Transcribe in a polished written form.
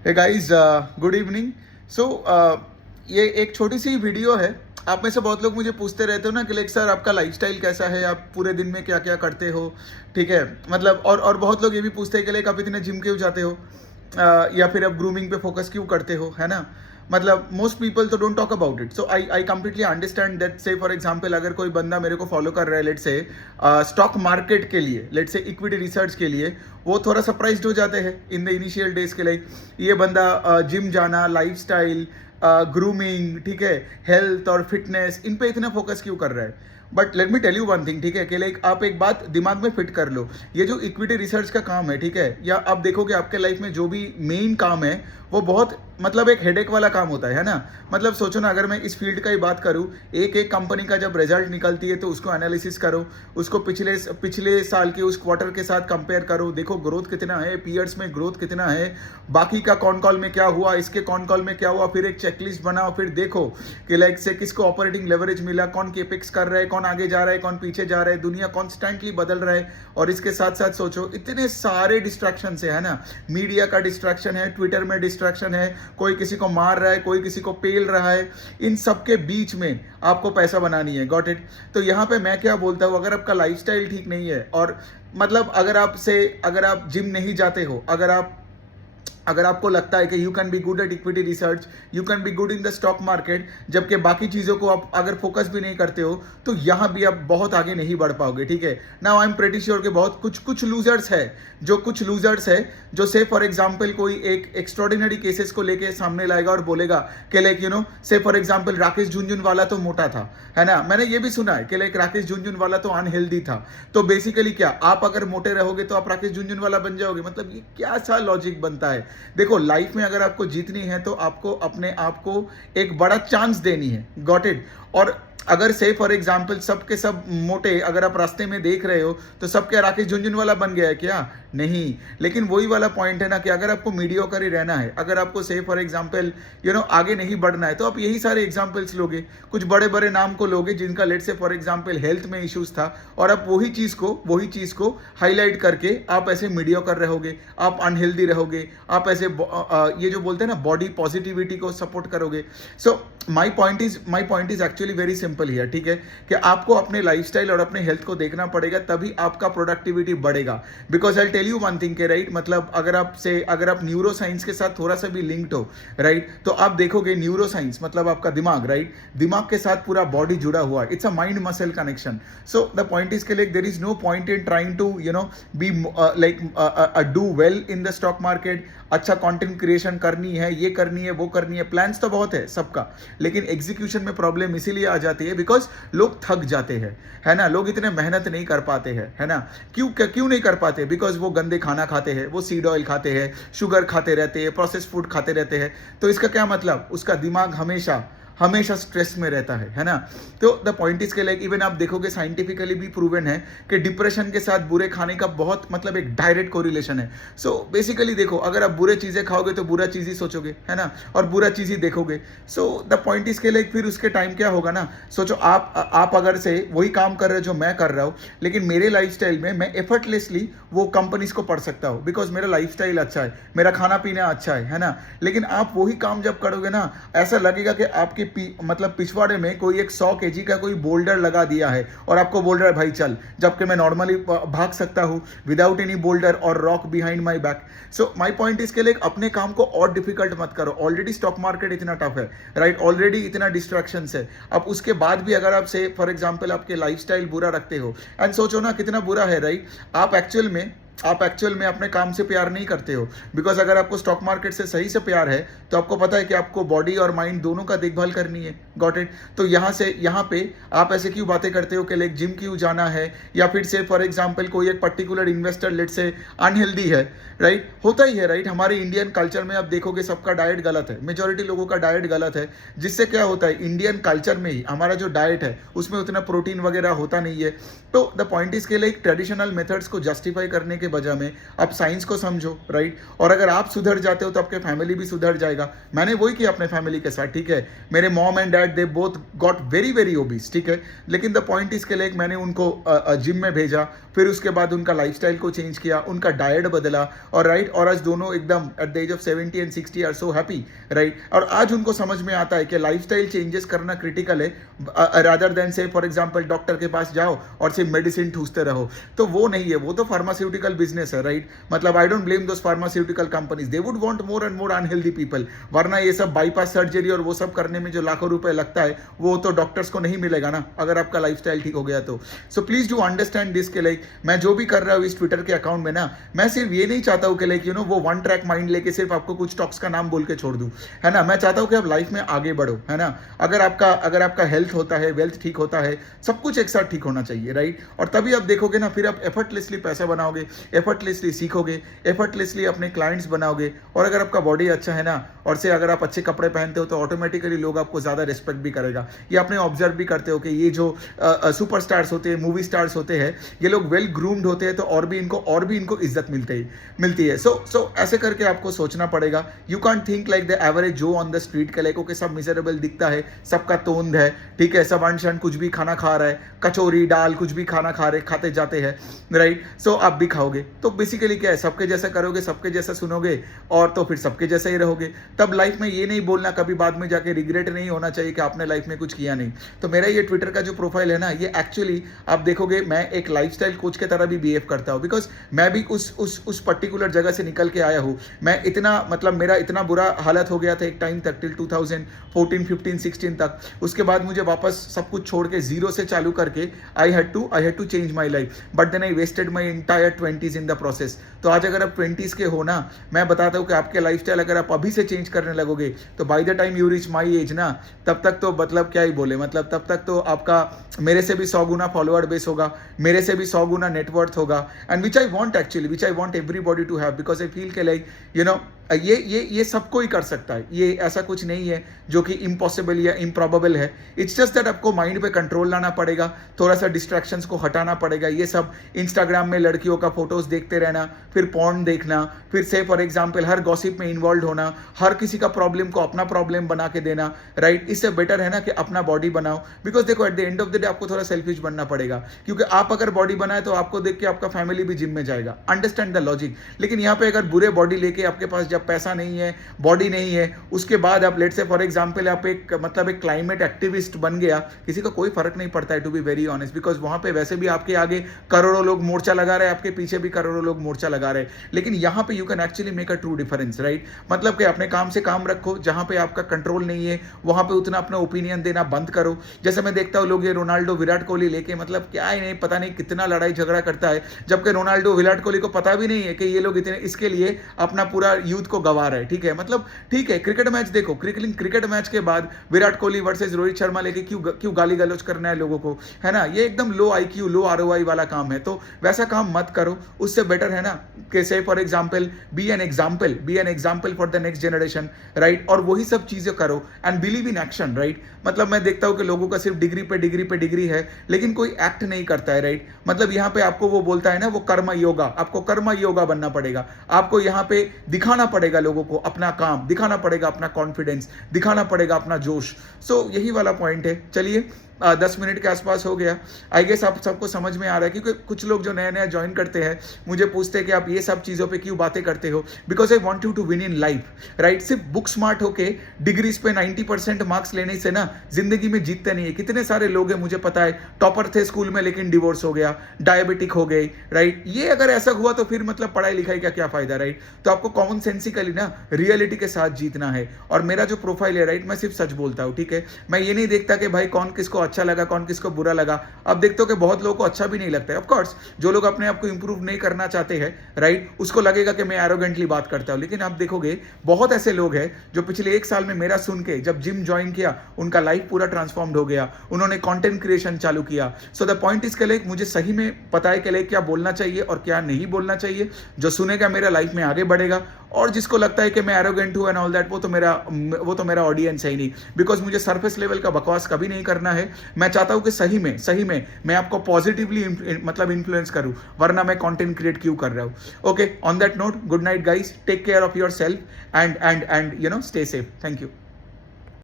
हे guys, good evening. So ये एक छोटी सी वीडियो है। आप में से बहुत लोग मुझे पूछते रहते हो ना कि लाइक सर आपका लाइफस्टाइल कैसा है, आप पूरे दिन में क्या क्या करते हो। ठीक है, मतलब और बहुत लोग ये भी पूछते हैं कि लाइक आप इतने जिम क्यों जाते हो, या फिर आप ग्रूमिंग पे फोकस क्यों करते हो, है ना। मतलब मोस्ट पीपल तो don't talk about it. So I completely understand that. से फॉर एग्जांपल अगर कोई बंदा मेरे को फॉलो कर रहा है, लेट से स्टॉक मार्केट के लिए, लेट से इक्विटी रिसर्च के लिए, वो थोड़ा सरप्राइज्ड हो जाते हैं इन द इनिशियल डेज के लिए। ये बंदा जिम जाना, लाइफस्टाइल, ग्रूमिंग, ठीक है, हेल्थ और फिटनेस, इन पे इतना फोकस क्यों कर रहा है। But let me tell you one thing, ठीक है, कि लाइक आप एक बात दिमाग में फिट कर लो। ये जो इक्विटी रिसर्च का काम है, ठीक है, या आप देखोगे आपके लाइफ में जो भी मेन काम है वो बहुत मतलब एक हेडेक वाला काम होता है ना। मतलब सोचो ना, अगर मैं इस फील्ड का ही बात करूं, एक एक कंपनी का जब रिजल्ट निकलती है तो उसको एनालिसिस करो, उसको पिछले पिछले साल के उस क्वार्टर के साथ कंपेयर करो, देखो ग्रोथ कितना है, पीरियड्स में ग्रोथ कितना है, बाकी का कौन कॉल में क्या हुआ, इसके कौन कॉल में क्या हुआ, फिर एक चेकलिस्ट बनाओ, फिर देखो कि लाइक से किसको ऑपरेटिंग लेवरेज मिला, कौन केपिक्स कर रहा है, कौन आगे जा रहा है, कौन पीछे जा रहा है, दुनिया कॉन्स्टेंटली बदल रहा है। और इसके साथ साथ सोचो इतने सारे डिस्ट्रैक्शन है ना। मीडिया का डिस्ट्रैक्शन है, ट्विटर में डिस्ट्रैक्शन है, कोई किसी को मार रहा है, कोई किसी को पेल रहा है, इन सब के बीच में आपको पैसा बनानी है। Got it. तो यहां पे मैं क्या बोलता हूं, अगर आपका लाइफस्टाइल ठीक नहीं है, और मतलब अगर आप जिम नहीं जाते हो, अगर आपको लगता है कि you can be good at equity research, you can be good in the stock market, जबकि बाकी चीज़ों को आप अगर फोकस भी नहीं करते हो, तो यहां भी आप बहुत आगे नहीं बढ़ पाओगे। ठीक है, now I am pretty sure कि बहुत कुछ लूजर्स है, जो से फॉर एग्जाम्पल कोई एक एक्स्ट्रॉर्डिनरी केसेस को लेके सामने लाएगा और बोलेगा कि लाइक से फॉर एग्जाम्पल राकेश झुनझुनवाला तो मोटा था, है ना। मैंने ये भी सुना है कि लाइक राकेश झुनझुनवाला तो अनहेल्दी था। तो बेसिकली क्या, आप अगर मोटे रहोगे तो आप राकेश झुनझुनवाला बन जाओगे? मतलब ये क्या सा लॉजिक बनता है। देखो, लाइफ में अगर आपको जीतनी है तो आपको अपने आप को एक बड़ा चांस देनी है। Got it. और अगर से फॉर एग्जाम्पल सबके सब मोटे अगर आप रास्ते में देख रहे हो, तो सब क्या राकेश झुनझुनवाला बन गया है क्या? नहीं। लेकिन वही वाला पॉइंट है ना कि अगर आपको मीडियोकर ही रहना है, अगर आपको से फॉर एग्जाम्पल आगे नहीं बढ़ना है, तो आप यही सारे एग्जाम्पल्स लोगे, कुछ बड़े बड़े नाम को लोगे जिनका लेट से फॉर एग्जाम्पल हेल्थ में इश्यूज था, और आप वही चीज को हाईलाइट करके आप ऐसे मीडियोकर रहोगे, आप अनहेल्दी रहोगे, आप ऐसे ये जो बोलते हैं ना बॉडी पॉजिटिविटी को सपोर्ट करोगे। So my point is actually very simple here. ठीक है, कि आपको अपने लाइफस्टाइल और अपने हेल्थ को देखना पड़ेगा, तभी आपका प्रोडक्टिविटी बढ़ेगा। Because I tell you one thing के राइट, मतलब अगर आप न्यूरो साइंस के साथ थोड़ा सा भी लिंक्ड हो, राइट, तो आप देखोगे न्यूरो साइंस मतलब आपका दिमाग, राइट, दिमाग के साथ पूरा बॉडी जुड़ा हुआ है। It's a mind muscle connection. So the point is के like there is no point in trying to be like do well in the stock market. अच्छा कंटेंट क्रिएशन करनी है, ये करनी है, वो करनी है, प्लान्स तो बहुत है सबका, लेकिन एग्जीक्यूशन में प्रॉब्लम इसीलिए आ जाती है बिकॉज लोग थक जाते हैं, है ना। लोग इतने मेहनत नहीं कर पाते हैं, है ना। क्यों नहीं कर पाते? बिकॉज वो गंदे खाना खाते हैं, वो सीड ऑयल खाते हैं, शुगर खाते रहते हैं, प्रोसेस फूड खाते रहते हैं। तो इसका क्या मतलब, उसका दिमाग हमेशा स्ट्रेस में रहता है ना। तो द पॉइंट इज के लाइक इवन आप देखोगे साइंटिफिकली भी प्रूवन है कि डिप्रेशन के साथ बुरे खाने का बहुत मतलब एक डायरेक्ट कोरिलेशन है। सो बेसिकली देखो, अगर आप बुरे चीजें खाओगे तो बुरा चीज ही सोचोगे, है ना, और बुरा चीज ही देखोगे। सो द पॉइंट इज के लाइक फिर उसके टाइम क्या होगा ना, सोचो आप अगर से वही काम कर रहे हो जो मैं कर रहा हूँ, लेकिन मेरे लाइफस्टाइल में मैं एफर्टलेसली वो कंपनीज को पढ़ सकता हूँ, बिकॉज मेरा लाइफस्टाइल अच्छा है, मेरा खाना पीना अच्छा है ना। लेकिन आप वही काम जब करोगे ना, ऐसा लगेगा कि आपके मतलब पिछवाड़े में कोई एक 100 kg का कोई बोल्डर लगा दिया है और आपको बोल रहा है भाई चल, जबकि मैं नॉर्मली भाग सकता हूँ विदाउट एनी बोल्डर और rock behind my back. So my point इसके लिए अपने काम को और डिफिकल्ट मत करो। ऑलरेडी स्टॉक मार्केट इतना टफ है, राइट, ऑलरेडी इतना डिस्ट्रैक्शन है। अब उसके बाद भी अगर आप से फॉर एग्जाम्पल आपके लाइफस्टाइल बुरा रखते हो, एंड सोचो ना कितना बुरा है, राइट, आप एक्चुअल में अपने काम से प्यार नहीं करते हो। बिकॉज अगर आपको स्टॉक मार्केट से सही से प्यार है तो आपको पता है कि आपको बॉडी और माइंड दोनों का देखभाल करनी है। Got it. तो यहाँ पे आप ऐसे क्यों बातें करते हो कि लाइक जिम क्यों जाना है, या फिर से फॉर एग्जाम्पल कोई एक पर्टिकुलर इन्वेस्टर लेट से अनहेल्दी है, राइट, होता ही है, राइट। हमारे इंडियन कल्चर में आप देखोगे सबका डाइट गलत है, मेजोरिटी लोगों का डाइट गलत है, जिससे क्या होता है इंडियन कल्चर में ही हमारा जो डाइट है उसमें उतना प्रोटीन वगैरह होता नहीं है। तो द पॉइंट इज के लाइक ट्रेडिशनल मेथड्स को जस्टिफाई करने के वजह में। आप साइंस को समझो, राइट? और अगर आप सुधर जाते हो तो आपके फैमिली भी सुधर जाएगा। मैंने वही किया अपने फैमिली के साथ, ठीक है? मेरे mom and dad they both got very very obese, ठीक है? लेकिन द पॉइंट इसके लिए मैंने उनको जिम में भेजा, फिर उसके बाद उनका लाइफस्टाइल को चेंज किया, उनका डाइट बदला, और राइट, और आज दोनों एकदम at the age of 70 and 60 are so happy, right? और आज उनको समझ में आता है कि लाइफस्टाइल चेंजेस करना क्रिटिकल है, रादर देन से फॉर एग्जांपल डॉक्टर के पास जाओ और सिर्फ मेडिसिन ठूसते रहो। तो वो नहीं है, वो तो फार्मास्यूटिकल बिजनेस है, राइट? मतलब I don't blame those pharmaceutical companies, they would want more and more unhealthy people, वरना ये सब बाईपास सर्जरी और वो सब करने में जो लाखों रुपए लगता है वो तो डॉक्टर्स को नहीं मिलेगा ना, अगर आपका लाइफस्टाइल ठीक हो गया तो। So please do understand this के लाइक मैं जो भी कर रहा हूँ इस ट्विटर के अकाउंट में ना, मैं सिर्फ ये नहीं चाहता हूँ कि लाइक वो वन ट्रैक माइंड लेके सिर्फ आपको कुछ स्टॉक्स का नाम बोल के छोड़ दूं, है ना? मैं चाहता हूँ कि आप लाइफ में आगे बढ़ो, है ना? अगर आपका हेल्थ होता है, वेल्थ ठीक होता है, सब कुछ एक साथ ठीक होना चाहिए, राइट? और तभी आप देखोगे ना, फिर आप एफर्टलेसली पैसा बनाओगे, एफर्टलेसली सीखोगे, एफर्टलेसली अपने क्लाइंट्स बनाओगे। और अगर आपका बॉडी अच्छा है ना, और से अगर आप अच्छे कपड़े पहनते हो तो ऑटोमेटिकली लोग आपको ज़्यादा रिस्पेक्ट भी करेगा। ये आपने ऑब्जर्व भी करते हो कि ये जो सुपर स्टार्स होते हैं, मूवी स्टार्स होते हैं, ये लोग वेल ग्रूम्ड होते हैं तो और भी इनको इज्जत मिलती है। सो ऐसे करके आपको सोचना पड़ेगा। You can't think like the average जो ऑन द स्ट्रीट के लाइक, ओके सब मिजरेबल दिखता है, सबका तोंद है, ठीक है, सब अनशन कुछ भी खाना खा रहा है, कचौरी दाल कुछ भी खाते जाते हैं, राइट? सो आप भी खाओगे। तो बेसिकली क्या है, सबके जैसा करोगे, सबके जैसा सुनोगे, और तो फिर सबके जैसा ही रहोगे। तब लाइफ में ये नहीं बोलना कभी बाद में जाके रिग्रेट नहीं होना चाहिए कि आपने लाइफ में कुछ किया नहीं। तो मेरा ये ट्विटर का जो प्रोफाइल है ना, ये एक्चुअली आप देखोगे मैं एक लाइफस्टाइल कोच के तरह भी बिहेव करता हूँ, बिकॉज मैं भी उस पर्टिकुलर जगह से निकल के आया हूँ। मैं इतना मतलब मेरा इतना बुरा हालत हो गया था एक टाइम तक, टिल 2014, 15, 16 तक। उसके बाद मुझे वापस सब कुछ छोड़ के जीरो से चालू करके I had to change my life, but then I wasted my entire 20s in the process. तो आज अगर आप 20s के हो ना, मैं बताता हूँ कि आपके लाइफस्टाइल अगर आप अभी से चेंज करने लगोगे तो by the time you reach my age ना, तब तक तो मतलब क्या ही बोले, मतलब तब तक तो आपका मेरे से भी 100 गुना फॉलोअर बेस होगा, मेरे से भी 100 गुना नेटवर्थ होगा, and which I want everybody to have, because I feel के लाइक ये सबको ही कर सकता है। ये ऐसा कुछ नहीं है जो कि इम्पॉसिबल या इम्प्रॉबेबल है। इट्स जस्ट दैट आपको माइंड पे कंट्रोल लाना पड़ेगा, थोड़ा सा डिस्ट्रैक्शंस को हटाना पड़ेगा। ये सब इंस्टाग्राम में लड़कियों का फोटोज देखते रहना, फिर पॉर्न देखना, फिर से फॉर एग्जाम्पल हर गॉसिप में इन्वॉल्व होना, हर किसी का प्रॉब्लम को अपना प्रॉब्लम बना के देना, राइट? इससे बेटर है ना कि अपना बॉडी बनाओ, बिकॉज देखो at the end of the day आपको थोड़ा सेल्फिश बनना पड़ेगा, क्योंकि आप अगर बॉडी बनाए तो आपको देख के आपका फैमिली भी जिम में जाएगा। Understand the logic. लेकिन यहाँ पे अगर बुरे बॉडी लेके आपके पास जब पैसा नहीं है, बॉडी नहीं है, उसके बाद आप लेट से फॉर एग्जांपल आप एक क्लाइमेट एक्टिविस्ट बन गया, किसी को कोई फर्क नहीं पड़ता है, to be very honest, because वहां पे वैसे भी आपके आगे करोड़ों लोग मोर्चा लगा रहे हैं, आपके पीछे भी करोड़ों लोग मोर्चा लगा रहे हैं। लेकिन यहाँ पे you can actually make a true difference, right? मतलब कि अपने काम से काम रखो, जहां पे आपका कंट्रोल नहीं है वहां पे उतना अपना ओपिनियन देना बंद करो। जैसे मैं देखता हूँ लोग ये रोनाल्डो विराट कोहली लेके मतलब क्या ही नहीं, पता नहीं कितना लड़ाई झगड़ा करता है, जबकि रोनाल्डो विराट कोहली को पता भी नहीं है कि ये लोग इतने इसके लिए अपना पूरा यूथ को गवा रहे हैं, ठीक है? मतलब ठीक है, क्रिकेट मैच देखो, क्रिकेट मैच के बाद विराट कोहली वर्सेस रोहित शर्मा लेके क्यों गाली गलौज करना है लोगों को, है ना? ये एकदम लो IQ, लो ROI वाला काम है। तो वैसा काम मत करो, उससे बेटर है ना कि से for example be an example for the next generation, right? और वही सब चीजें करो and believe in action, right? मतलब मैं देखता हूं कि लोगों का सिर्फ डिग्री पे डिग्री है, लेकिन कोई एक्ट नहीं करता है, राइट? मतलब यहाँ पे आपको वो बोलता है ना, वो कर्म योगा, आपको कर्म योगा बनना पड़ेगा। आपको यहाँ पे दिखाना पड़ेगा लोगों को अपना काम, दिखाना पड़ेगा अपना कॉन्फिडेंस, दिखाना पड़ेगा अपना जोश। सो यही वाला पॉइंट है। चलिए 10 मिनट के आसपास हो गया। आई गेस आप सबको समझ में आ रहा है, क्योंकि कुछ लोग जो नया ज्वाइन करते हैं मुझे पूछते हैं कि आप ये सब चीज़ों पे क्यों बातें करते हो, because I want you to win in life, right? सिर्फ बुक स्मार्ट होके डिग्रीज पे 90% मार्क्स लेने से ना जिंदगी में जीतते नहीं है। कितने सारे लोग हैं मुझे पता है, टॉपर थे स्कूल में लेकिन डिवोर्स हो गया, डायबिटिक हो गए, राइट? ये अगर ऐसा हुआ तो फिर मतलब पढ़ाई लिखाई का क्या फायदा, राइट? तो आपको कॉमन सेंसिकली ना रियलिटी के साथ जीतना है। और मेरा जो प्रोफाइल है, राइट, मैं सिर्फ सच बोलता हूँ, ठीक है? मैं ये नहीं देखता कि भाई कौन किसको अच्छा लगा, कौन किसको बुरा लगा। अब देखते हो कि बहुत लोगों को अच्छा भी नहीं लगता है। ऑफ कोर्स जो लोग अपने आप को इंप्रूव नहीं करना चाहते हैं, राइट, उसको लगेगा कि मैं एरोगेंटली बात करता हूं। लेकिन आप देखोगे बहुत ऐसे लोग हैं जो पिछले 1 साल में मेरा सुन के जब जिम ज्वाइन किया, उनका लाइफ पूरा ट्रांसफॉर्म्ड हो गया, उन्होंने कंटेंट क्रिएशन चालू किया। सो द पॉइंट इज के लिए मुझे सही में पता है के लिए क्या बोलना चाहिए और क्या नहीं बोलना चाहिए। जो सुनेगा मेरा लाइफ में आगे बढ़ेगा, और जिसको लगता है कि मैं एरोगेंट हूँ एंड ऑल दैट, वो तो मेरा ऑडियंस है ही नहीं, बिकॉज मुझे सरफेस लेवल का बकवास कभी नहीं करना है। मैं चाहता हूँ कि सही में मैं आपको पॉजिटिवली मतलब इन्फ्लुएंस करूँ, वरना मैं कंटेंट क्रिएट क्यों कर रहा हूँ। Okay, on that note, good night guys, take care of your self and stay safe. Thank you.